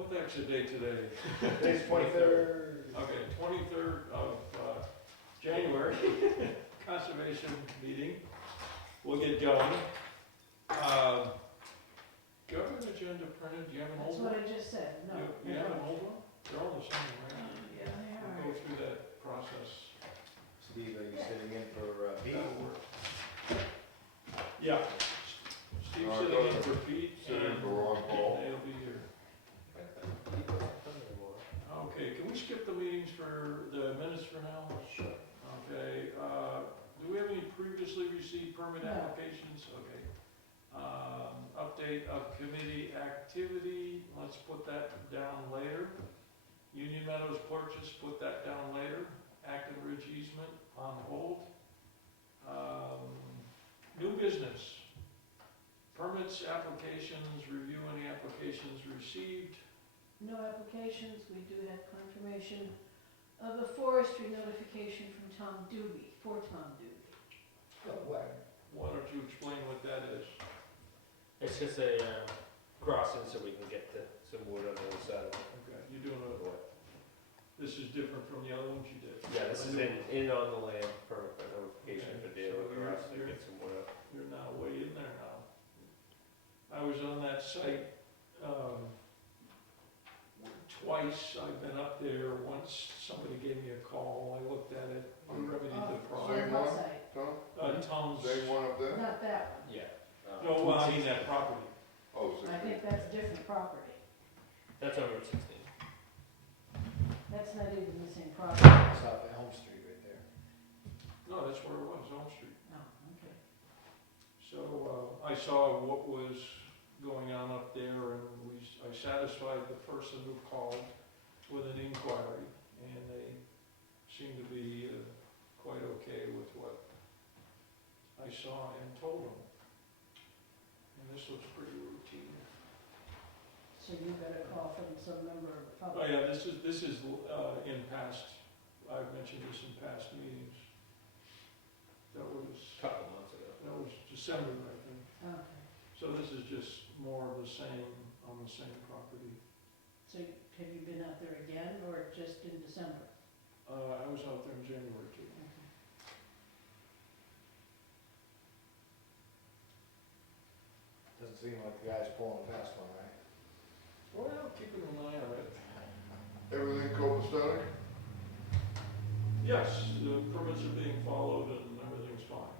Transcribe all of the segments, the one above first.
What the heck's the date today? Today's 23rd. Okay, 23rd of January, conservation meeting. We'll get going. Do you have an agenda printed? Do you have an That's old what one? I just said, no. You have an old one? They're all the same, right? Yeah, they We'll are. go through that process. Steve, are you sitting in for Pete? That'll work. Yeah. Steve's No, I sitting in thought- for Pete. sitting in and for Ron Paul. They'll be here. Okay, can we skip the meetings for the minutes for now? Sure. Okay, do we have any previously received permit No. applications? Okay. Update of committee activity, let's put that down later. Union Meadows purchase, put that down later. Acton Ridge easement on hold. New business. Permits, applications, review any applications received. No applications, we do have confirmation of a forestry notification from Tom Doobie, for Tom Doobie. Why don't you explain what that is? It's just a crossing so we can get to some wood on the other side. Okay, you're doing a, this is different from the other ones you did. Yeah, this is in on the land permit notification Okay, for daily so grass to you're- get some wood up. You're now way in there now. I was on that site, twice. I've been up there. Once somebody gave me a call. I looked at it. We remedied the On problem. Same the one? website, Tom? Tom's, Same one up there? not that one. Yeah. no, well, I mean that property. Oh, I think that's a different property. That's on Route 16. That's not even the same property. It's off Elm Street right there. No, that's where it was, Elm Street. Oh, okay. So, I saw what was going on up there, and I satisfied the person who called with an inquiry, and they seemed to be quite okay with what I saw and told them. And this looks pretty routine. So you got a call from some member of the Oh public. yeah, this is in past, I've mentioned this in past meetings. That was Couple months ago. December, I think. Okay. So this is just more of the same, on the same property. So have you been out there again, or just in December? I was out there in January too. Okay. Doesn't seem like the guy's pulling a fast one, right? Well, keeping an eye on it. Everything copacetic? Yes, the permits are being followed and everything's fine.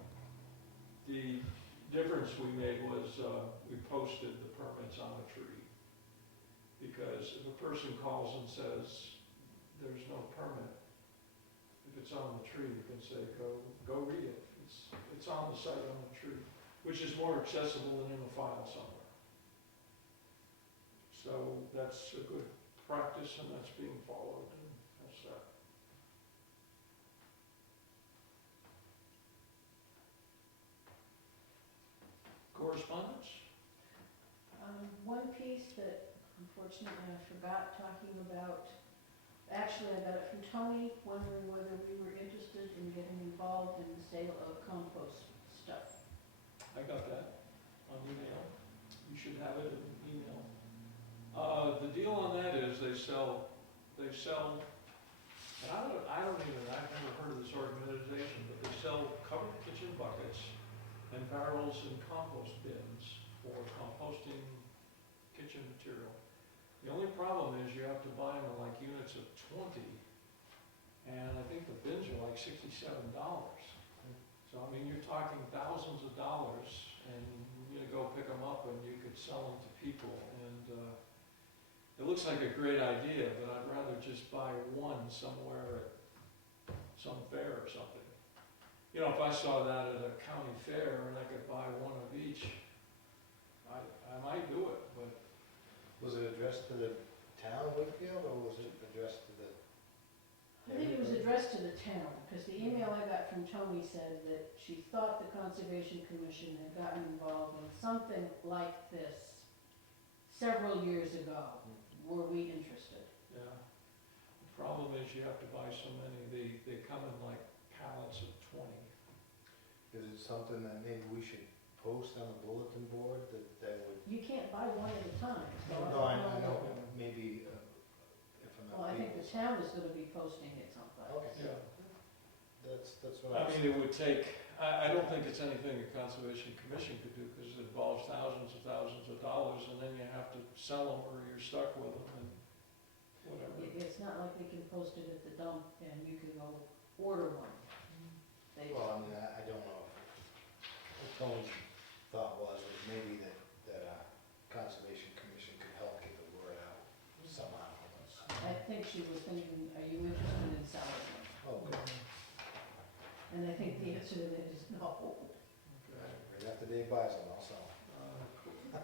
The difference we made was, we posted the permits on a tree. Because if a person calls and says, there's no permit, if it's on the tree, you can say, go read it. It's on the site on the tree, which is more accessible than in a file somewhere. So that's a good practice and that's being followed, and that's that. Correspondence? One piece that unfortunately I forgot talking about, actually I got it from Tony, wondering whether we were interested in getting involved in the sale of compost stuff. I got that on email. You should have it in email. The deal on that is they sell, and I've never heard of this organization, but they sell covered kitchen buckets and barrels and compost bins for composting kitchen material. The only problem is you have to buy them in like units of 20, and I think the bins are like $67. So, I mean, you're talking thousands of dollars, and you're gonna go pick them up and you could sell them to people, and it looks like a great idea, but I'd rather just buy one somewhere at some fair or something. You know, if I saw that at a county fair and I could buy one of each, I might do it, but Was it addressed to the town of Wakefield, or was it addressed to the? I think it was addressed to the town, because the email I got from Tony said that she thought the Conservation Commission had gotten involved in something like this several years ago. Were we interested? yeah. The problem is you have to buy so many, they come in like pallets of 20. Is it something that maybe we should post on the bulletin board that would? You can't buy one at a time, so No, I don't know, maybe town is gonna be posting it someplace. Okay. Yeah. That's what I I was. mean, it would take, I don't think it's anything the Conservation Commission could do, because it involves thousands of dollars, and then you have to sell them, or you're stuck with them, and whatever. It's not like they can post it at the dump and you can go order one. They, Well, I mean, I don't know what Tony's thought was maybe that Conservation Commission could help get the word out somehow. I think she was thinking, are you interested in selling them? Oh, good. And I think the answer to that is no. Okay. Right after Dave buys them, I'll sell them.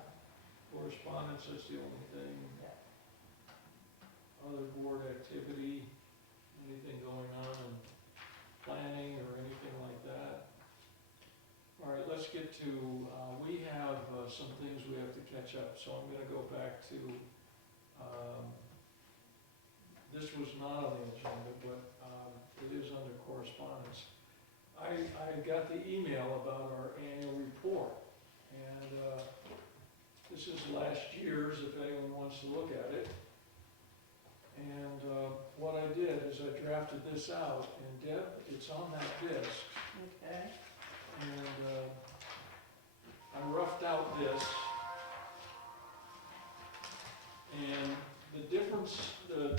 Correspondence, that's the only thing. Other board activity, anything going on in planning or anything like that? All right, let's get to, we have some things we have to catch up, so I'm gonna go back to, this was not on the agenda, but it is under correspondence. I got the email about our annual report, and this is last year's, if anyone wants to look at it. And what I did is I drafted this out, and Deb, it's on that disc, Okay. and I roughed out this. And the difference, the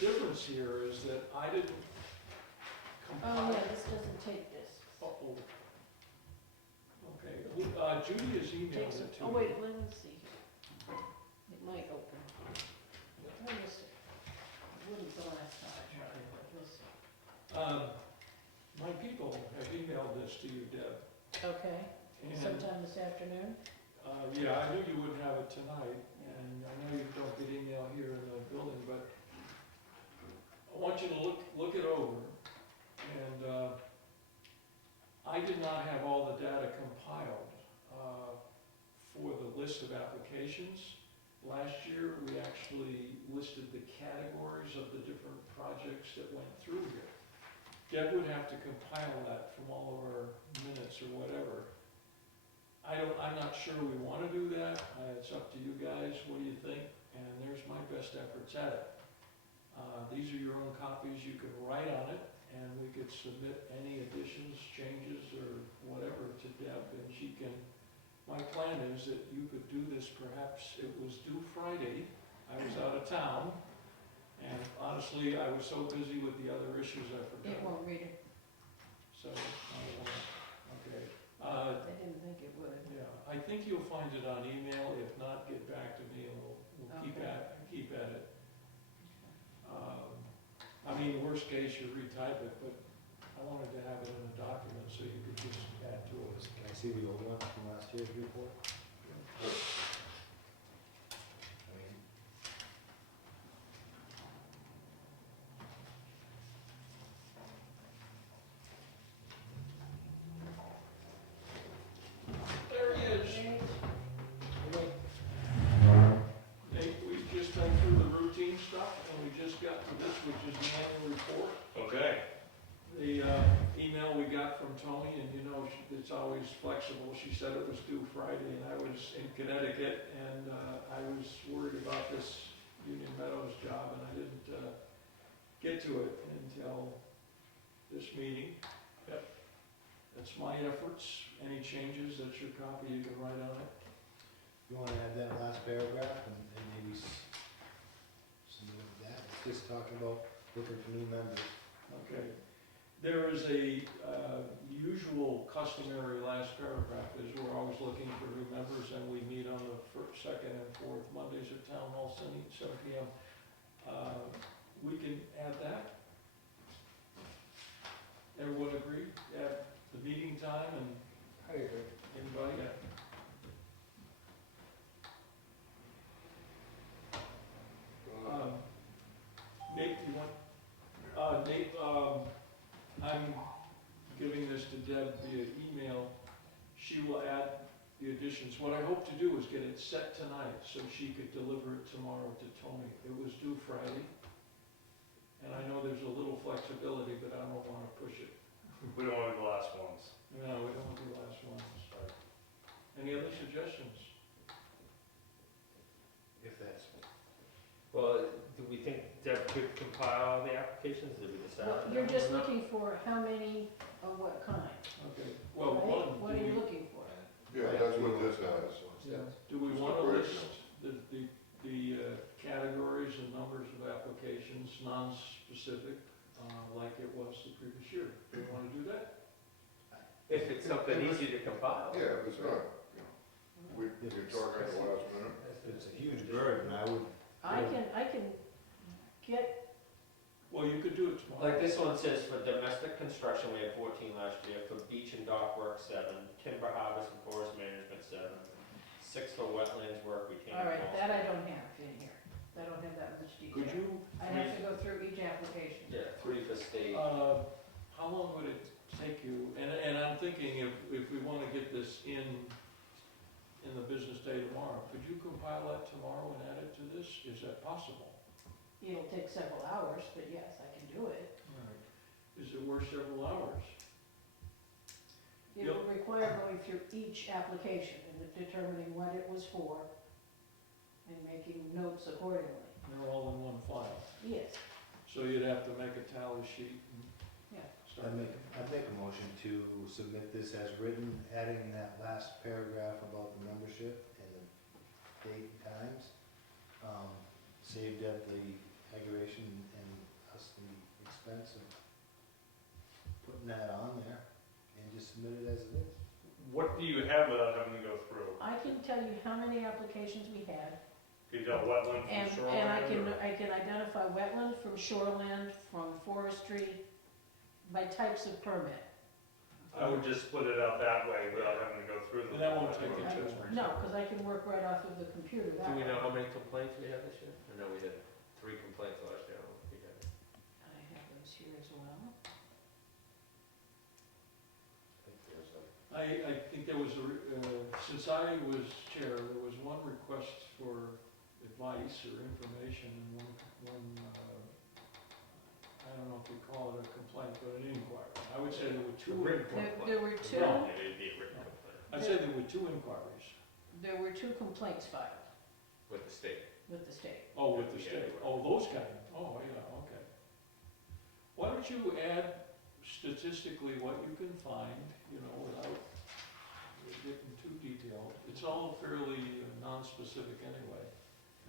difference here is that I didn't compile. Oh, yeah, this doesn't take this. Uh-oh. Okay, Judy has emailed Takes it it, to oh me. wait, let me see. It might open. I missed it. It wouldn't the last time I tried it, but let's see. My people have emailed this to you, Deb. Okay, And, sometime this afternoon? yeah, I knew you wouldn't have it tonight, and I know you don't get email here in the building, but I want you to look it over. And I did not have all the data compiled for the list of applications. Last year, we actually listed the categories of the different projects that went through here. Deb would have to compile that from all of our minutes or whatever. I'm not sure we want to do that. It's up to you guys. What do you think? And there's my best efforts at it. These are your own copies. You can write on it, and we could submit any additions, changes, or whatever to Deb, and she can. My plan is that you could do this, perhaps it was due Friday. I was out of town, and honestly, I was so busy with the other issues I It forgot. won't read it. So, okay. I didn't think it would. Yeah, I think you'll find it on email. If not, get back to me and we'll keep Okay. at it. I mean, worst case, you retype it, but I wanted to have it in a document so you could just add to it. Can I see the old one from last year's report? I mean, There he is. Okay. Nate, we just went through the routine stuff, and we just got to this, which is the annual report. Okay. The email we got from Tony, and you know, it's always flexible. She said it was due Friday, and I was in Connecticut, and I was worried about this Union Meadows job, and I didn't get to it until this meeting. Yep. That's my efforts. Any changes, that's your copy, you can write on it. You wanna add that last paragraph and maybe some of that? It's just talking about looking for new members. Okay. There is a usual customary last paragraph is we're always looking for new members, and we meet on the first, second, and fourth Mondays at Town Hall, 7 PM. We can add that. Everyone agree? Add the meeting time and I agree. invite? Nate, you want, Nate, I'm giving this to Deb via email. She will add the additions. What I hope to do is get it set tonight so she could deliver it tomorrow to Tony. It was due Friday, and I know there's a little flexibility, but I don't want to push it. We don't want to be the last ones. No, we don't want to be the last ones. Any other suggestions? If that's, Well, do we think Deb could compile the applications, did we decide? Well, on you're that just or not? looking for how many of what kind, Okay, well, right? one, What do are you we, looking for? Yeah, that's what this has. do we Just want a to list breakdown. the categories and numbers of applications, non-specific, like it was the previous year? Do we want to do that? If it's something easy to compile. Yeah, if it's not, you know, we can talk at the last minute. If it's a huge burden, I would, I can get, Well, you could do it tomorrow. Like this one says for domestic construction, we had 14 last year, for beach and dock work, 7, timber harvest and forest management, 7, 6 for wetlands work, retaining all right, walls. that I don't have in here. I don't have that much detail. Could you, I'd have to go through each application. Yeah, 3 for state. how long would it take you, and I'm thinking if we want to get this in the business day tomorrow, could you compile that tomorrow and add it to this? Is that possible? It'll take several hours, but yes, I can do it. Is it worth several hours? It will require going through each application and determining what it was for and making notes accordingly. They're all in one file, Yes, so you'd have to make a tally sheet and yeah. start. I'd make a motion to submit this as written, adding that last paragraph about the membership and the date and times. Save Deb the aggravation and us the expense of putting that on there and just submit it as it is. What do you have without having to go through? I can tell you how many applications we had, Can you tell wetland and, from shoreline? and or- I can identify wetland from shoreland, from forestry, by types of permit. I would just split it out that way without having to go through them. And that won't take you I- too long. No, because I can work right off of the computer that Do we way. know how many complaints we had this year? I know we had 3 complaints last year. I don't know if we had. I have those here as well. I think there was since I was chair, there was one request for advice or information and one, I don't know if we call it a complaint, but an inquiry. I would say there were two, There were two, No. Maybe it'd be a written complaint I'd say there were 2 inquiries. there were 2 complaints filed with the state. with the state. Oh, with the Yeah. state, oh, those kind, oh, yeah, okay. Why don't you add statistically what you can find, you know, without getting too detailed? It's all fairly non-specific anyway,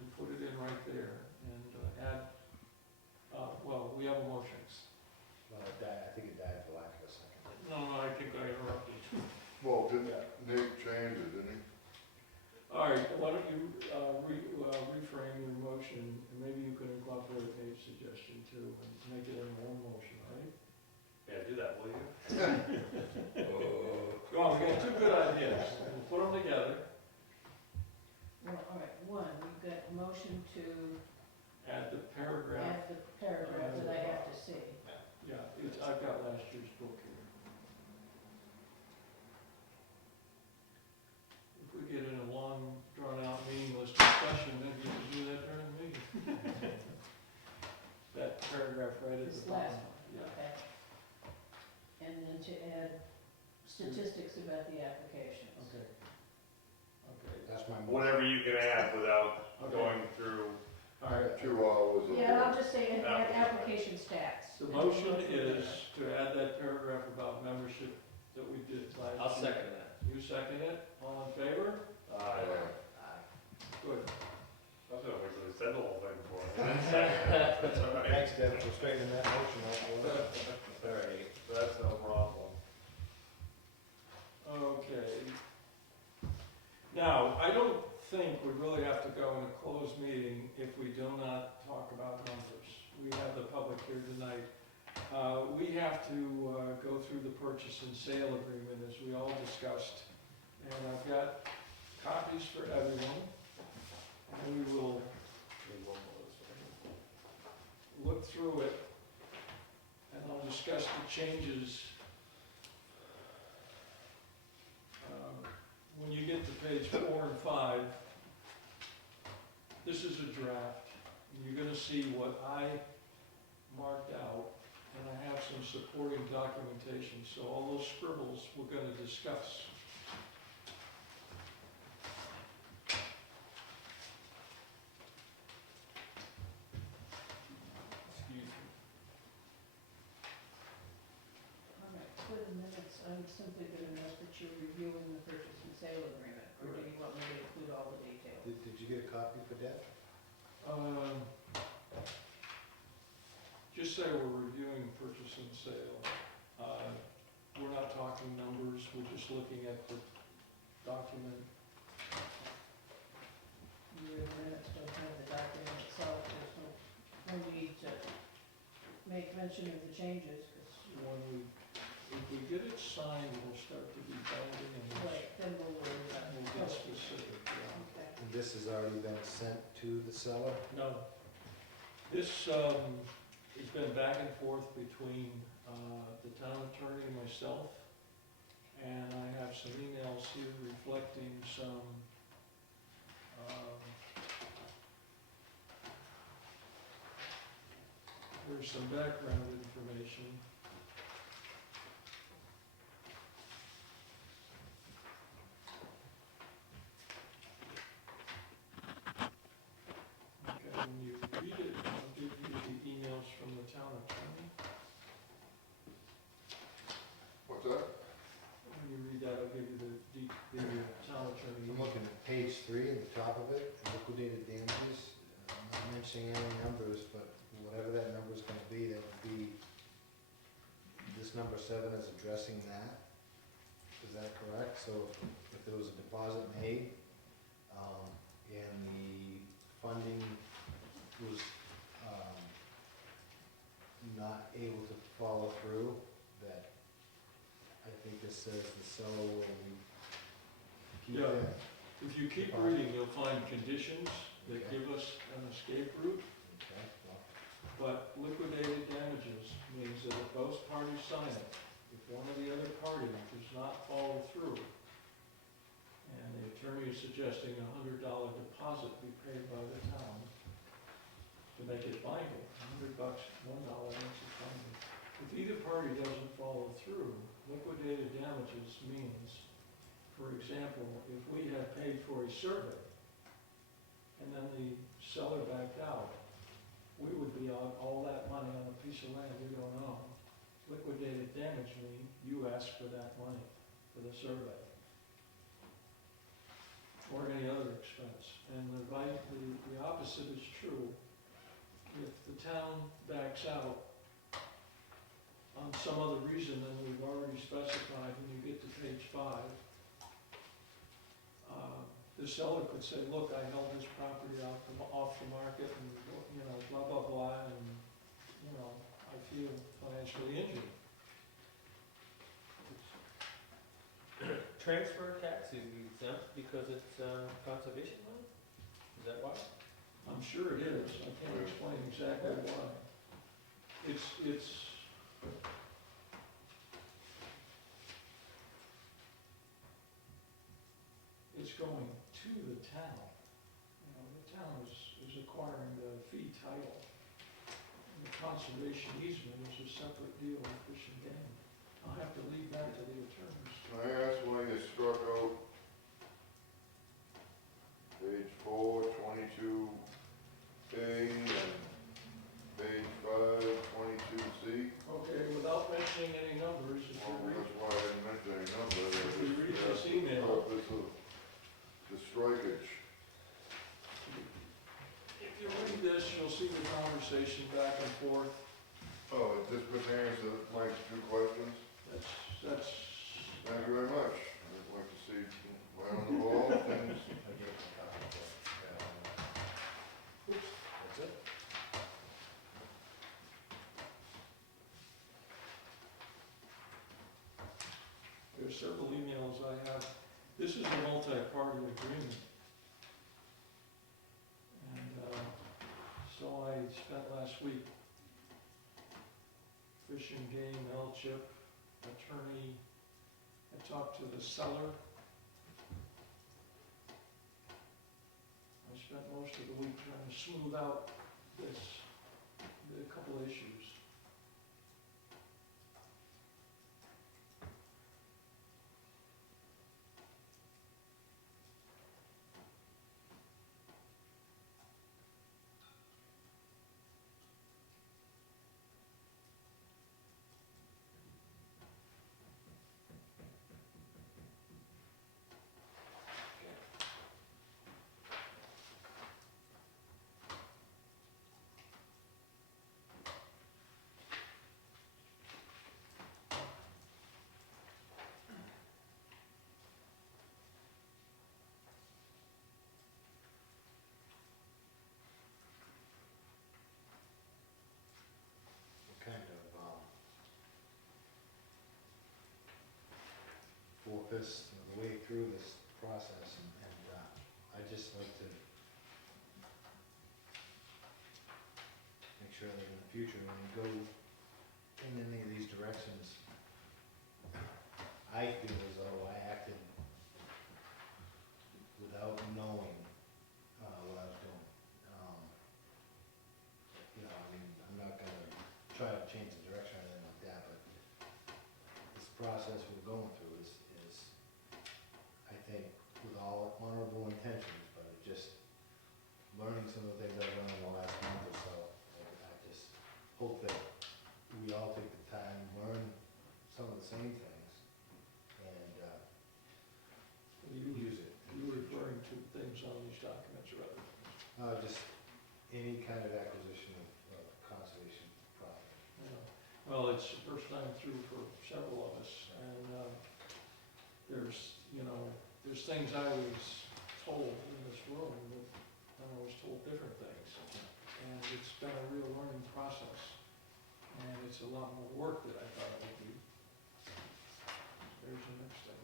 and put it in right there, and add, well, we have a motion. Well, it died, I think it died for lack of a second. No, I think I interrupted. Well, didn't Nate change it, didn't he? All right, why don't you reframe your motion, and maybe you can incorporate Nate's suggestion too, and make it in one motion, all right? Yeah, do that, will you? Go on, we got 2 good ideas, we'll put them together, Well, all right, one, we've got a motion to add the paragraph, add the paragraph that I have to see. yeah, I've got last year's book here. If we get in a long, drawn-out, meaningless discussion, then you can do that during the meeting. That paragraph right at This the last bottom. one, Yeah, okay. And then to add statistics about the applications. okay. Okay, That's my motion. Whatever you can add without Okay. going through. all right. 2 hours of. Yeah, I'll just say add application stats. The motion is to add that paragraph about membership that we did last year. I'll second that. You second it, all in favor? I Good. don't know if we said the whole thing before. That's all right. Thanks, Deb, for straightening that motion out for us. All right. That's no problem. Okay. Now, I don't think we really have to go in a closed meeting if we do not talk about numbers. We have the public here tonight. We have to go through the purchase and sale agreement as we all discussed. And I've got copies for everyone. And we will look through it. And I'll discuss the changes. When you get to page 4 and 5, this is a draft. And you're gonna see what I marked out, and I have some supporting documentation, so all those scribbles we're gonna discuss. Excuse simply gonna note that you're reviewing the purchase and sale agreement, or do you want me to include all the details? Did you get a copy for Deb? Just say we're reviewing purchase and sale. We're not talking numbers, we're just looking at the document. Your minutes don't have the document itself, there's no need to make mention of the changes, because, If we get it signed, we'll start to be binding and right, then we'll worry about it. we'll get specific, yeah. Okay. And this has already been sent to the seller? No. This, has been back and forth between, the town attorney and myself, and I have some emails here reflecting some, there's some background information. Okay, when you read it, I'll give you the emails from the town attorney. What's that? When you read that, I'll give you the town attorney. I'm looking at page 3 at the top of it, liquidated damages. I'm not mentioning any numbers, but whatever that number's gonna be, that would be, this number 7 is addressing that. Is that correct? So if there was a deposit made, and the funding was, not able to follow through, that I think this says the seller will keep Yeah. that. If you keep reading, you'll find conditions that give us an escape route, Okay, well, but liquidated damages means that if both parties sign it, if one of the other parties does not follow through, and the attorney is suggesting $100 deposit be paid by the town to make it binding, $100, $1 makes it binding. If either party doesn't follow through, liquidated damages means, for example, if we had paid for a survey, and then the seller backed out, we would be on all that money on a piece of land we don't own. Liquidated damage mean you ask for that money for the survey. Or any other expense. And the opposite is true. If the town backs out on some other reason than we've already specified when you get to page 5, the seller could say, look, I held this property off the market and, you know, blah, blah, blah, and, you know, I feel financially injured. Transfer tax is exempt because it's conservation land? Is that why? I'm sure it is, I can't explain exactly why. It's going to the town. You know, the town is acquiring the fee title. And the conservation easement is a separate deal with Fish and Game. I'll have to leave that to the attorneys. Can I ask why you struck out page 4, 22A and page 5, 22C? Okay, without mentioning any numbers, if you Well, read, that's why I didn't mention any number. if you read this email, The strikeage. if you read this, you'll see the conversation back and forth. Oh, this pertains to Mike's 2 questions? That's, Thank you very much. I'd like to see right on the ball, things. I gave him a copy, but, that's it? there's several emails I have. This is a multi-party agreement. And, so I spent last week, Fish and Game, L-Chip, attorney, I talked to the seller. I spent most of the week trying to smooth out a couple issues. this, the way through this process, and I'd just like to make sure that in the future, when we go in any of these directions, I feel as though I acted without knowing what I was doing. You know, I mean, I'm not gonna try to change the direction or anything like that, but this process we're going through is, I think, with all honorable intentions, but it just, learning some of the things I've learned in the last month or so, I just hope that we all take the time, learn some of the same things, and use it. You're referring to things on these documents or other? Just any kind of acquisition of conservation property. Yeah. Well, it's the first time through for several of us, and there's, you know, there's things I was told in this room that I was told different things. And it's been a real learning process, and it's a lot more work than I thought it would be. There's the next thing.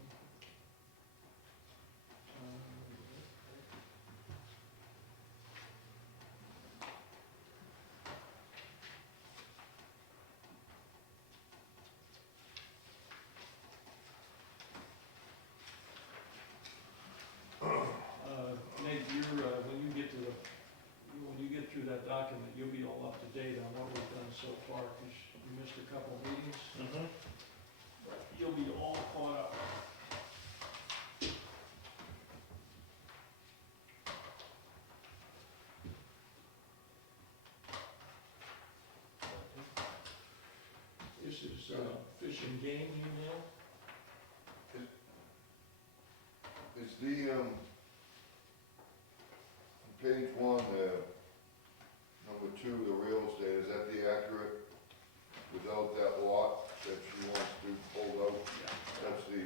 Nate, when you get to when you get through that document, you'll be all up to date on what we've done so far, because you missed a couple of meetings. Mm-hmm. You'll be all caught up. This is Fish and Game email. Is the, page one, number two, the real estate, is that the accurate, without that lot that she wants to pull out? That's the,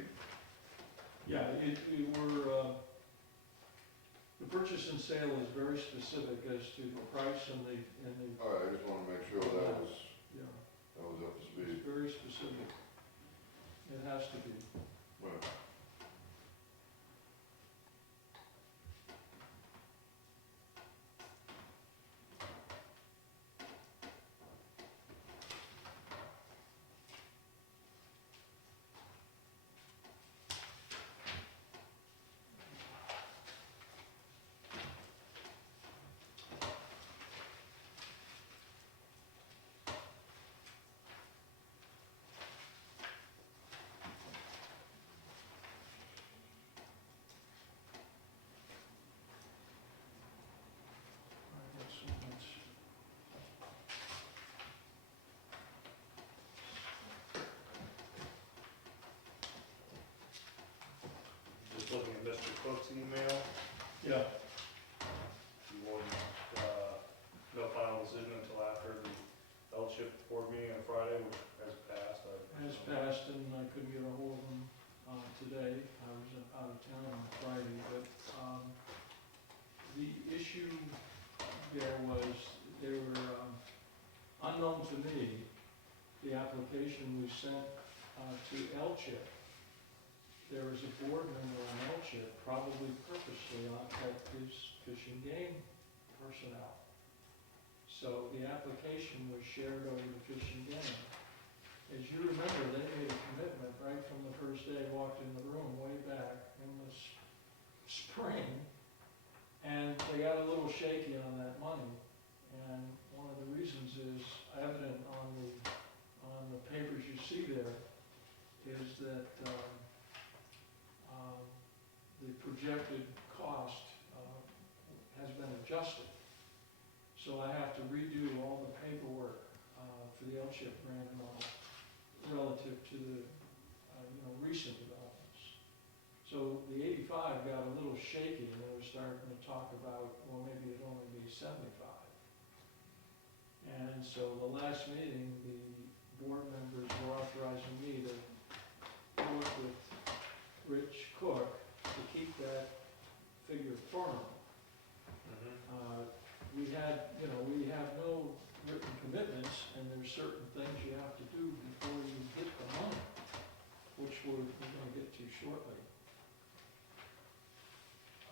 Yeah, the purchase and sale is very specific as to the price and the, all right, I just wanna make sure that was yeah, up to it's speed. very specific. It has to be. Right. All right, let's Just looking at Mr. Cook's email, yeah, he wanted, no final decision until after the L-chip board meeting on Friday, which has passed. has passed, and I couldn't get a hold of him today. I was out of town on Friday, but the issue there was, they were unknown to me, the application we sent to L-chip. There was a board member on L-chip, probably purposely helped his Fish and Game personnel. So the application was shared over to Fish and Game. As you remember, they made a commitment right from the first day I walked in the room, way back in the spring, and they got a little shaky on that money. And one of the reasons is evident on the papers you see there, is that the projected cost has been adjusted. So I have to redo all the paperwork for the L-chip grant and all relative to the recent developments. So the 85 got a little shaky, and they were starting to talk about, well, maybe it'd only be 75. And so the last meeting, the board members were authorizing me to work with Rich Cook to keep that figure firm. We have no written commitments, and there's certain things you have to do before you get the money. which we're gonna get to shortly.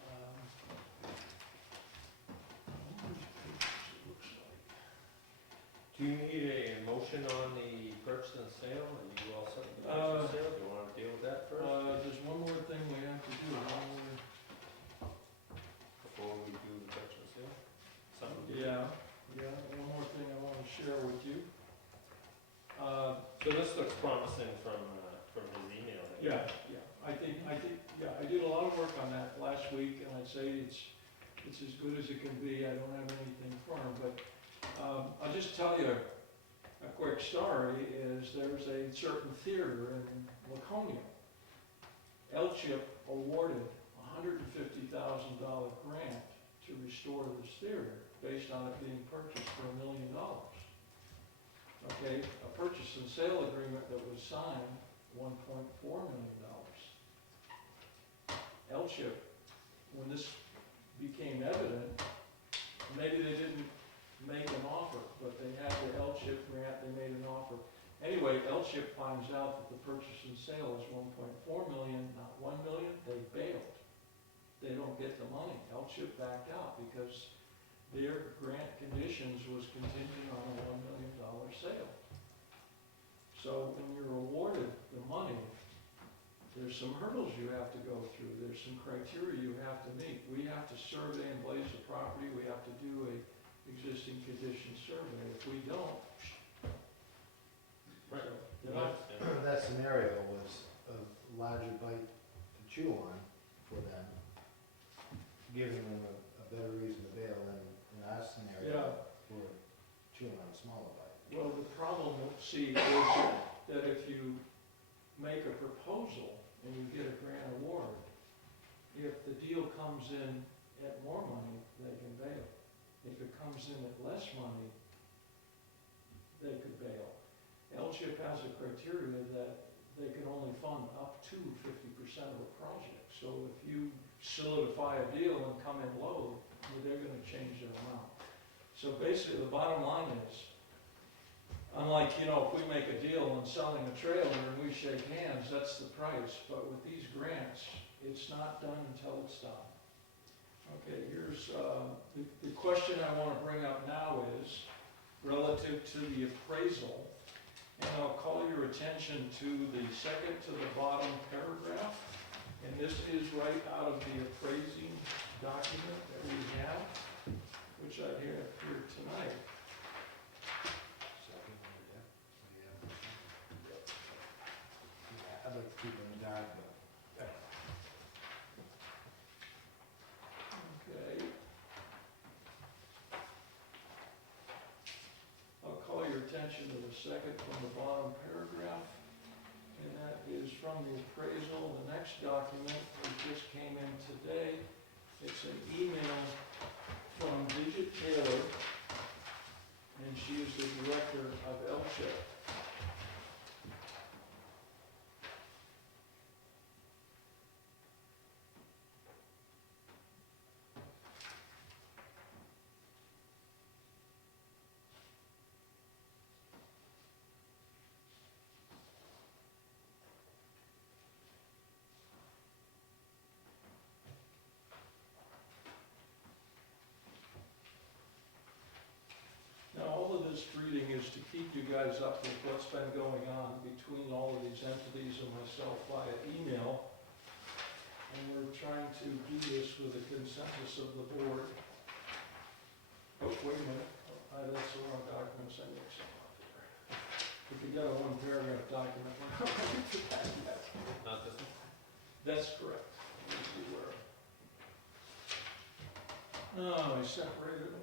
How many pages it looks like. Do you need a motion on the purchase and sale? Are you all set with the purchase and sale? Do you wanna deal with that first? There's one more thing we have to do, Before we do the purchase and sale? Something? one more thing I wanna share with you. So this looks promising from his email. I did a lot of work on that last week, and I'd say it's as good as it can be. I don't have anything firm, but, I'll just tell you a quick story, is there's a certain theater in Laconia. L-Chip awarded $150,000 grant to restore this theater, based on it being purchased for $1 million. Okay, a purchase and sale agreement that was signed, $1.4 million. L-Chip, when this became evident, maybe they didn't make an offer, but they had the L-Chip grant, they made an offer. Anyway, L-Chip finds out that the purchase and sale is $1.4 million, not $1 million, they bailed. They don't get the money. L-Chip backed out because their grant conditions was contingent on a $1 million sale. So when you're awarded the money, there's some hurdles you have to go through, there's some criteria you have to meet. We have to survey and blaze the property, we have to do a existing condition survey. If we don't, Right. they're not, That scenario was a larger bite to chew on for them, giving them a better reason to bail than in our scenario, we're chewing on a smaller bite. well, the problem, see, is that if you make a proposal and you get a grant award, if the deal comes in at more money, they can bail. If it comes in at less money, they could bail. L-Chip has a criteria that they can only fund up to 50% of a project. So if you solidify a deal and come in low, they're gonna change their amount. So basically, the bottom line is, unlike, if we make a deal on selling a trailer and we shake hands, that's the price. But with these grants, it's not done until it's done. Okay, here's, the question I wanna bring up now is relative to the appraisal. And I'll call your attention to the second to the bottom paragraph. And this is right out of the appraising document that we have, which I have here tonight. Second, I'd like to keep it in the dark, but. Okay. I'll call your attention to the second from the bottom paragraph, and that is from the appraisal. The next document that just came in today, it's an email from Bridget Taylor, and she is the director of L-Chip. This reading is to keep you guys up with what's been going on between all of these entities and myself via email. And we're trying to do this with a consensus of the board. Oh, wait a minute. That's the wrong document. I mixed them up here. If you got a one paragraph document, we're not going to do that yet. Not this one? That's correct. Oh, I separated them